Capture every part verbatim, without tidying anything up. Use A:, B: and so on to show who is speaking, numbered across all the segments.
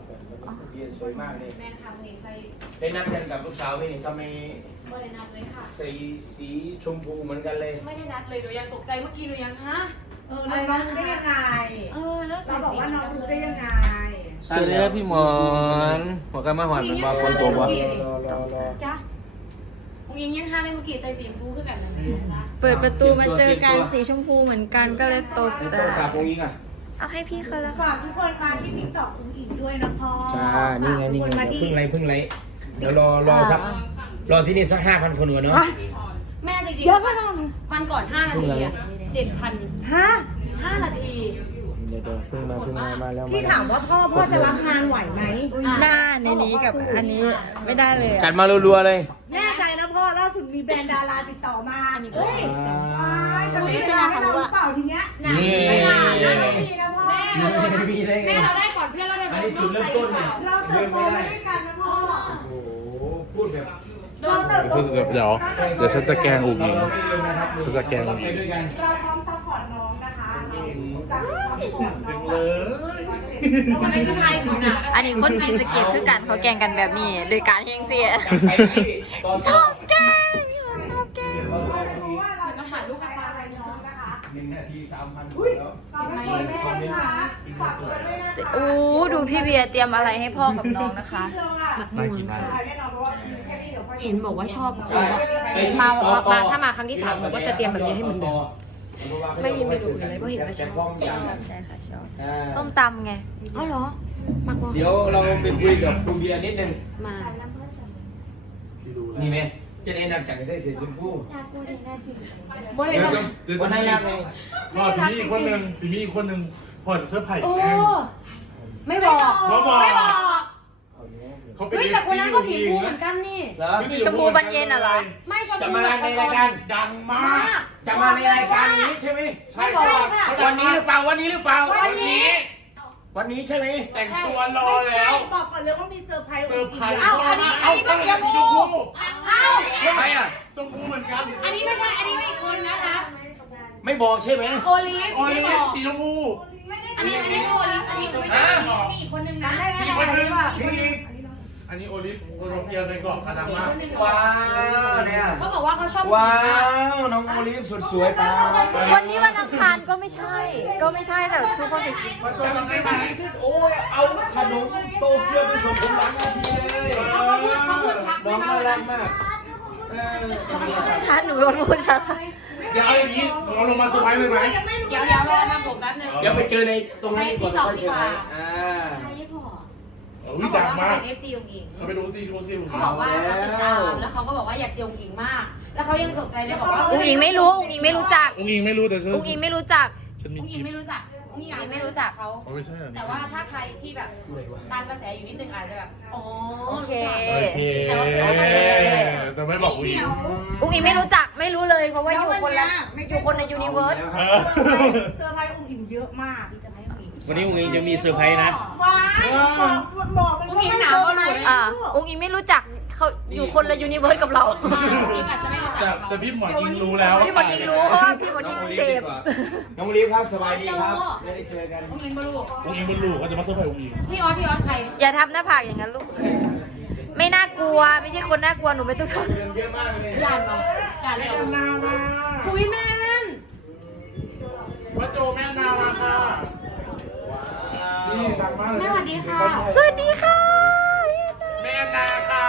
A: เบียร์สวยมากเลย
B: แม่ทำนี่ใส่
A: ได้นัดกันกับลูกสาวไหมนี่ทำไม
B: ไม่ได้นัดเลยค่ะ
A: ใส่สีชมพูเหมือนกันเลย
B: ไม่ได้นัดเลยหนูยังตกใจเมื่อกี้หนูยังฮะ
C: เออน้องรู้ได้ยังไง
B: เออแล้ว
C: เราบอกว่าน้องรู้ได้ยังไง
D: สวัสดีครับพี่หมอนหัวกันมาหอนเป็นบาคนตัววะ
A: รอรอรอ
B: จ้ะอุ้งอิงยังห้าเลยเมื่อกี้ใส่สีชมพูคือกันเลยนะคะ
E: เปิดประตูมาเจอกันสีชมพูเหมือนกันก็เลยตก
A: ไอ้
E: ใจ
A: โทรศัพท์องค์ยิงอ่ะ
E: เอาให้พี่เขาแล้ว
C: ฝากทุกคนมาที่ติ๊กต็อกคุณอิงด้วยนะพ่อ
A: จ้านี่ไงนี่ไง
C: ฝากทุกค
A: เพิ่ง
C: มา
A: ไร
C: ที่
A: เพิ่งไรเดี๋ยวรอรอสักรอที่นี่สักห้าพันคนก่อนเนาะ
B: แม่จริง
C: เยอะขนาดนั้น
B: ๆวันก่อนห้านาทีอ่ะเจ็ดพัน
C: ฮะ
B: ห้านาที
A: เดี๋ยวเดี๋ยวเพิ่งมาเพิ่งมามาแล้ว
C: พี่ถามว่าพ่อพ่อจะรับงานไหวไหม
E: หน้าในนี้กับอันนี้ไม่ได้เลย
A: จั
E: อะ
A: ดมารัวๆเลย
C: แน่ใจนะพ่อล่าสุดมีแบรนด์ดาราติดต่อมา
B: เฮ้ย
C: ว้ายจะมีเวลาให้เราหรือเปล่าทีเนี้ย
B: หนักไม่นานนะ
C: ไม่มีนะพ่อ
B: แม่เราแม่เราได้ก่อนเพื่อนเราได้
A: อันนี้จุดเริ่มต้นเนี่ย
C: เราเติบโตมาด้วยกันนะพ่อ
A: โอ้โหพูดแบบ
C: เราเติบโต
D: เดี๋ยวเดี๋ยวเดี๋ยวฉันจะแกล้งอุ๋งอิง ฉันจะแกล้ง
A: เราไปด้วยกัน
C: เราพร้อมซัพพอร์ตน้องนะคะเราจะซัพพอร์ตน้องเลย
B: ทำไมคือไทยเขาหนา
E: อันนี้คนจีสะเก็ตคือกันเขาแกล้งกันแบบนี้ โดยการเฮงเสีย
A: ไปที่ตอน
E: ชอบแกล้งพี่เขาชอบแกล้ง
C: รู้ว่าเราจะถ่ายรูปกันอะไรน้องนะคะ
A: หนึ่งนาทีสามพันแล้ว
C: ฝากไว้แม่ด้วยนะคะฝากไว้ด้วยนะคะ
E: โอ้ดูพี่เบียร์เตรียมอะไรให้พ่อกับน้องนะคะ
C: พี่เชื่อว่า
D: น่ากินมาก
C: ถ่ายแน่นอนเพราะว่าแค่นี้เดี๋ยวค่อย
B: เห็นบอกว่าชอบ
A: ใช่
B: มามาถ้ามาครั้งที่สามผมก็จะเตรียมแบบนี้ให้เหมือนเดิมไม่มีเมนูอื่นเลยเพราะเห็นว่าชอบ
E: ใช่ค่ะชอบ
A: อ่า
E: ส้มตำไง
B: อ๋อเหรอมักบอก
A: เดี๋ยวเราไปคุยกับคุณเบียร์นิดนึง
B: มา
A: นี่ไหมจะได้นำจากใส่เสียชมพู
B: บริเวณ
A: วันนั้นยากไง
F: พอสิมีอีกคนหนึ่งสิมีอีกคนหนึ่งพอจะเซอร์ไพรส์
B: โอ้
F: แม่
B: ไม่บอก
F: บ่บอก
B: ไม่บอก
F: เขาเป็น
B: เฮ้ยแต่คนนั้นก็สีฟูเหมือนกันนี่
A: เหรอ
E: สีชมพูบานเย็นอ่ะเหรอ
B: ไม่ชม
A: จะ
B: พู
A: มา
B: แบบ
A: ในรายการ
F: ดังมาก
A: จะมาในรายการนี้ใช่ไหม
F: ใช่
B: ไม่บอก
F: ค่ะ
A: วันนี้หรือเปล่าวันนี้หรือเปล่า
F: วันนี้
A: วันนี้ใช่ไหม
F: แต่งตัวรอ
C: ไม่
F: แล้
C: ใช่
F: ว
C: บอกก่อนเลยว่ามีเซอร์ไพรส์
F: เซอร์ไพรส์
B: เอ้าอันนี้อันนี้ก็สีชมพูเอ้า
A: ใครอ่ะ
F: ชมพูเหมือนกัน
B: อันนี้ไม่ใช่ อันนี้ไม่อีกคนนะคะ
A: ไม่บอกใช่ไหม
B: โอลิฟ
F: โอลิ
B: ไม่
F: ฟ
B: บอก
F: สีชมพู
B: อันนี้อันนี้โอลิฟอันนี้ไม่ใช่มีอีกคนนึงนะได้ไหม
F: มีคนนึง
A: นี่
F: อันนี้โอลิฟโอโรเกียวในกรอบคาดัง
B: อีก
F: มาก
B: คนนึง
A: ว้าวเนี่ย
B: เขาบอกว่าเขาชอบ
A: ว้าวน้องโอลิฟสุดสวยปา
E: วันนี้วันอังคารก็ไม่ใช่ ก็ไม่ใช่แต่ทุกคนใส่ชุด
F: จำได้ไหม
A: โอ้ยเอาขนมโตเกียวไปส่งผมหลังนาทีเลย
B: เขาพูดเขาพูดชัก
A: น้
B: ไม่
A: อง
B: เท่า
A: น่า
B: ไห
A: รั
B: ร่
A: กมากเออ
E: ชัดหนูเป็นคนพูดชัด
F: เดี๋ยวเอาอย่างนี้เราลงมาสบายเลยไหม
B: เดี๋ยวเดี๋ยวรอทำผมแป๊บนึง
A: เดี๋ยวไปเจอในตรงนั้นก่อนแล้วค่อยเซอร์ไพรส์อ่า
B: ใช่พอ
F: อุ้ย
B: เขาบอ
F: ดั
B: ก
F: ง
B: ว่า
F: มา
B: เขา
F: ก
B: เป็น เอฟ ซี องอิง
F: เขาไปดูซีดูซี
B: เขาบอกว่าเขาติดตามแล้วเขาก็บอกว่าอยากเจอองอิงมาก แล้วเขายังตกใจเลยบอกว่า
E: อุ้งอิงไม่รู้อุ้งอิงไม่รู้จัก
F: อุ้งอิงไม่รู้แต่ฉัน
E: อุ้งอิงไม่รู้จัก
F: ฉันมี
B: อง
F: ค
B: อิ
F: ลิ
B: ง
F: ป
B: ไม่รู้จักองอิง
E: องอิงไม่รู้จัก
B: เขา
F: อ๋อไม่ใช่อันนี้
B: แต่ว่าถ้าใครที่แบบตามกระแสอยู่นิดนึงอาจจะแบบอ๋อ
E: โอเค
F: โอเคแต่ไม่บอกอุ้งอิง
E: อุ้งอิงไม่รู้จักไม่รู้เลยเพราะว่าอยู่คนละอยู่คนในยูนิเวิร์ส
F: เออ
C: เซอร์ไพรส์อุ้งอิงเยอะมาก
B: มีเซอร์ไพรส์องอิง
A: วันนี้อุ้งอิงจะมีเซอร์ไพรส์นะ
C: ว้ายบอกบอกมันก็ไม่เซอร์ไพรส์
E: อ่าอุ้งอิงไม่รู้จักเขาอยู่คนละยูนิเวิร์สกับเรา
B: องอิงอาจจะไม่รู้จั
F: แต่
B: กเขา
F: แต่พี่หมออิงรู้แล้ว
E: พี่หมดอิงรู้เพราะว่าพี่หมดอิงเสพ
A: น้องโอลิฟครับสบายดีครับไม่ได้เจอกัน
B: องอิงไม่รู้
F: อุ้งอิงบนลูกก็จะมาเซอร์ไพรส์อุ้งอิง
B: พี่ออสพี่ออสใคร
E: อย่าทำหน้าผากอย่างนั้นลูก ไม่น่ากลัวไม่ใช่คนน่ากลัวหนูไม่ต้องท
A: เงินเยอะมากเลย
B: ยานมาย่านเลยเหรอ
F: นามา
B: หุยแมน
F: วัดโจแม่นามาค่ะนี่ดังมากเลย
B: แม่สวัสดีค่ะ
E: ำสวัสดีค่ะ
F: แม่นาค่ะ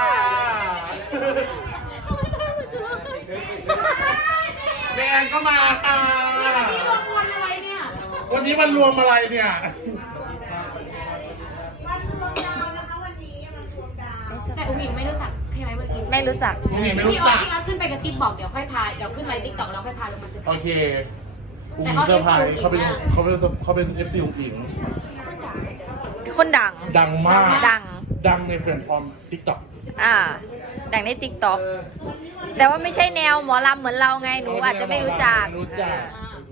F: แม่แอนก็มาค่ะ
B: พี่รวมวันอะไรเนี่ย
F: วันนี้มันรวมอะไรเนี่ย
C: วันรวมดาวนะคะวันนี้วันรวมดาว
B: แต่องอิงไม่รู้จักใช่ไหมเมื่อกี้
E: ไม่รู้จัก
F: อุ้งอิงไม่
B: พี่
F: รู้
B: ออ
F: จั
B: ส
F: ก
B: พี่ออสขึ้นไปกระซิบบอกเดี๋ยวค่อยพาเดี๋ยวขึ้นไลน์ติ๊กต็อกแล้วค่อยพาลงมาซื้อ
F: โอเคอุ้งอิงเซอร์ไพรส์เขาเป็นเขาเป็นเขาเป็นเอฟซีอุ้งอิง
E: คนดัง
F: ดังมาก
E: ดัง
F: ดังในแพลตฟอร์มทิกต็อก
E: อ่า ดังในติ๊กต็อกแต่ว่าไม่ใช่แนวหมอลำเหมือนเราไงหนูอาจจะไม่รู้จัก
F: รู้จัก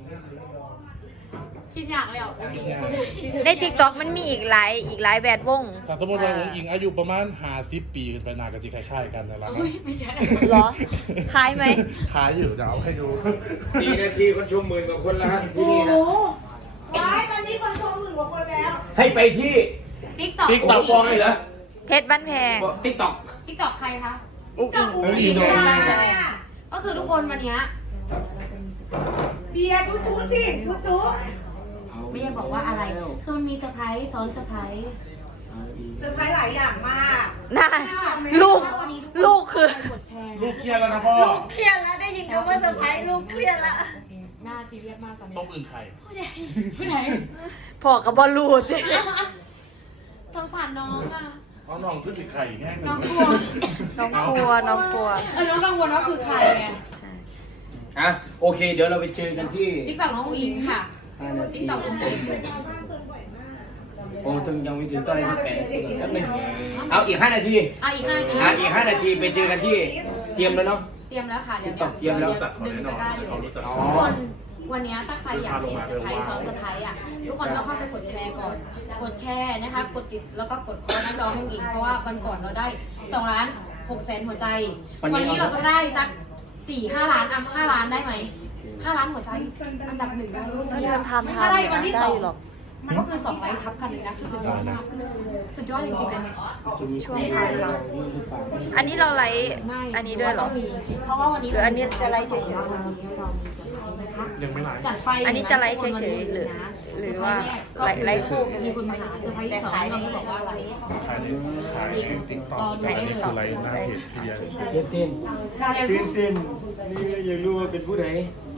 B: คิดอยากเลยอ่ะองอิงพูด
E: ในติ๊กต็อกมันมีอีกหลายอีกหลายแวดวง
F: ถ้าสมมติว่าอุ้งอิงอายุประมาณห้าสิบปีขึ้นไปนากับสิคล้ายๆกันแต่ละ
B: อุ้ยไม่ใช่
E: เหรอคล้ายไหม
F: คล้ายอยู่จะเอาให้ดู
A: สี่นาทีคนชมหมื่นกว่าคนแล้วฮะที่
C: โอ้
A: นี่
C: โห
A: นะ
C: ว้ายวันนี้คนชมหมื่นกว่าคนแล้ว
A: ให้ไปที่
B: ติ๊กต็อก
A: ติ๊กต็อกปลอมเลยเหรอ
E: เพชรบ้านแพง
A: ติ๊กต็อก
B: ติ๊กต็อกใครคะ
E: อุ้งอิง
C: อุ้งอิงอะไรอ่ะ
B: ก็คือทุกคนวันเนี้ย
C: เบียร์จุ๊จุ๊สิจุ๊จุ๊
B: ไม่ได้บอกว่าอะไรคือมันมีเซอร์ไพรส์ซ้อนเซอร์ไพรส์
C: เซอร์ไพรส์หลายอย่างมาก
E: น่าลูกลูกคือ
B: กดแชร์
F: ลูกเครียดแล้วนะพ่อ
E: เครียดแล้วได้ยินคำว่าเซอร์ไพรส์ลูกเครียดแล้ว
B: หน้าซีเรียสมากตอนนี้
F: ต้มอึ่งไข่
B: ผู้ใดผู้ใด
E: พอกับบอลลูด
B: สงสารน้องอ่ะ
F: เอาน้องขึ้นสิไข่แห้งหนึ่
B: น้อง
F: ง
B: กลัว
E: น้องกลัวน้องกลัว
B: เออน้องกังวลว่าคือใครไง
E: ใช่
A: อ่ะโอเค เดี๋ยวเราไปเจอกันที่
B: ติ๊กต็อกน้องอิงค่ะ
A: ห้านาที
B: ติ๊กต็อกน้องอิง
A: โอ้ตึงยังไม่ถึงตอนนี้ที่แปดนาทีแล้วไม่เอาอีกห้านาที
B: อ่ะอีกห้านาที
A: อ่ะอีกห้านาทีไปเจอกันที่เตรียมแล้วเนาะ
B: เตรียมแล้วค่ะเดี๋ยว
A: TikTok เตรียมแล้ว
B: ดึงตะกร้าอยู่
A: อ๋อ
B: ทุกคนวันนี้ถ้าใครอยากเห็นเซอร์ไพรส์ซ้อนเซอร์ไพรส์อ่ะทุกคนก็เข้าไปกดแชร์ก่อน กดแชร์นะคะ กดติดแล้วก็กดโค้ดหน้าจอให้อิงเพราะว่าวันก่อนเราได้สองล้านหกแสนหัวใจ วันนี้เราต้องได้สักสี่ห้าล้านอ่ะห้าล้านได้ไหมห้าล้านหัวใจอันดับหนึ่งได้รุ่น
E: มัน
B: นี้
E: มันทำ
B: ถ้า
E: ทำ
B: ได้
E: อยู่
B: วัน
E: นะ
B: ที่
E: ได้
B: สอ
E: อง ยู่หรอก
B: มันก็คือสองไลค์ทับกันเลยนะคือสุดยอดมากสุดยอดจริงๆเลย
E: ช่วงทำเราอันนี้เราไลฟ์อันนี้ด้วยเหรอ
B: เพราะว่าวันนี้
E: หรืออันนี้จะไลฟ์เฉยๆ
B: วันนี้เรามีเซอร์ไพรส์นะคะ
F: ยังไม่ไลฟ์
B: จัดไฟ
E: อันนี้จะไลฟ์เฉยๆหรือหรือว่าไลฟ์ไลฟ์คู่
B: มีคนมาหาเซอร์ไพรส์ที่สองเราก็บอกว่าไลฟ์
F: ขายในขายในติ๊กต็อกอันนี้คือไลฟ์หน้าเพจพี่เบียร์
A: เต้นเต้น
B: การเรียน
A: เต้
B: รู้
A: นเต้นนี่ยังรู้ว่าเป็นผู้ใด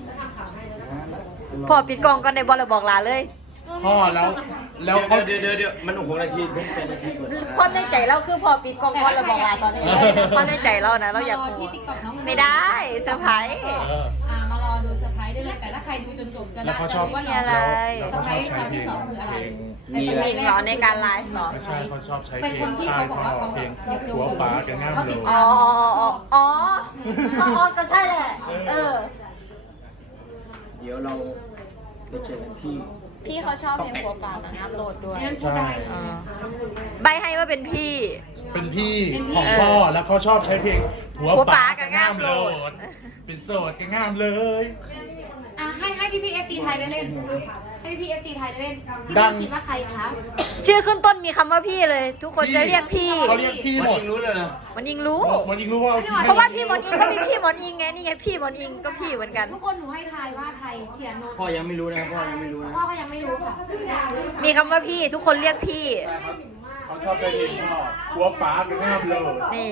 E: พอปิดกล่องก่อนในบอลเลยบอกลาเลย
A: พ่อแล้วแล้วเขาเดี๋ยวเดี๋ยวเดี๋ยวมันหกนาทีเพิ่งแปดนาทีก่อน
E: ความในใจเราคือพอปิดกล่องบอลเลยบอกลาตอนนี้ความในใจเรานะเราอยาก
B: รอ
E: รู้
B: ที่ติ๊กต็อกน้อง
E: ไม่ได้เซอร์ไพรส์
B: อ่ามารอดูเซอร์ไพรส์ได้เลยแต่ถ้าใครดูจนจบจะ
F: แล้ว
B: ได้
F: เขาช
B: จะ
F: อบ
B: รู้ว่า
E: มี
B: น้อง
E: อะไร
B: เซอร์ไพรส์ตอนที่สองคืออะไร
E: มีเพลงเหรอในการไลฟ์เหรอ
F: ไม่ใช่เขาชอบใช้เพ
B: เป็น
F: ล
B: คน
F: ง
B: ที่
F: ใต้
B: เขาบอก
F: พ่อ
B: ว่าเขา
F: เพลง
B: อยากจะ
F: หัวป๋ากันง่าม
B: เขา
F: เล
B: ติด
F: ย
B: ตา
E: อ๋อ
B: ม
E: อ๋ออ๋ออ๋ออ๋อก็ใช่แหละเออ
A: เดี๋ยวเราไปเจอกันที่
E: พี่เขาชอบเพลงหัวป่านะอัพโหลดด้วย
B: นั่นพูดได้
E: อ่าใบให้ว่าเป็นพี่
F: เป็นพี่ของพ่อแล้วเขาชอบใช้เพลงหัว
E: หัว
F: ป๋า
E: ป๋ากั
F: กัน
E: บ
F: ง่า
E: ง่าม ม
F: โห
E: โห
F: ล
E: ล
F: ด
E: ด
F: เป็นโสดกันง่ามเลย
B: อ่ะให้ให้พี่พีเอฟซีไทยได้เล่น ให้พี่พีเอฟซีไทยได้เล่นพี่
F: ดัง
B: คิดว่าใครคะ
E: ชื่อขึ้นต้นมีคำว่าพี่เลย ทุกคนจะเรียกพี่
F: เขาเรียกพี่
A: มัน
F: หมด
A: ยังรู้เลยนะ
E: มันยิงรู้
F: มันยิงรู้ว่า
E: เพราะว่าพี่หมอนอิงก็มีพี่หมอนอิงไงนี่ไงพี่หมอนอิงก็พี่เหมือนกัน
B: ทุกคนหนูให้ทายว่าใครเสียนนท์
A: พ่อยังไม่รู้นะพ่อยังไม่รู้นะ
B: พ่อก็ยังไม่รู้ค่ะ
E: มีคำว่าพี่ทุกคนเรียกพี่
F: เขาชอบใช้เพลงพ่อหัวป๋ากันง่ามโหลด
E: นี่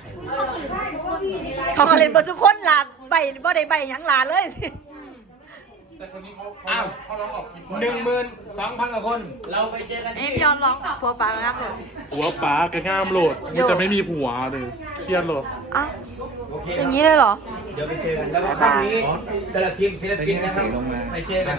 E: เขาก็เล่นบทสุคนลาใบบ่ได้ใบหยังลาเลย
F: แต่คนนี้เขา
A: อ้าว
F: เขาร้องออกคลิป
A: หนึ่งหมื่นสองพันกว่าคน เราไปเจอกัน
E: นี่
A: ที่
E: พี่ยอนร้องกับพัวปางับเลย
F: หัวป๋ากันง่ามโหลดนี่แต่ไม่มีผัวเลยเครียดเลย
E: อ้าว
A: โอเค
E: อย่างนี้เลยเหรอ
A: เดี๋ยวไปเจอกันแล้วก็ครั้งนี้สำหรับทีมศิลปินนะครับไปเจอกัน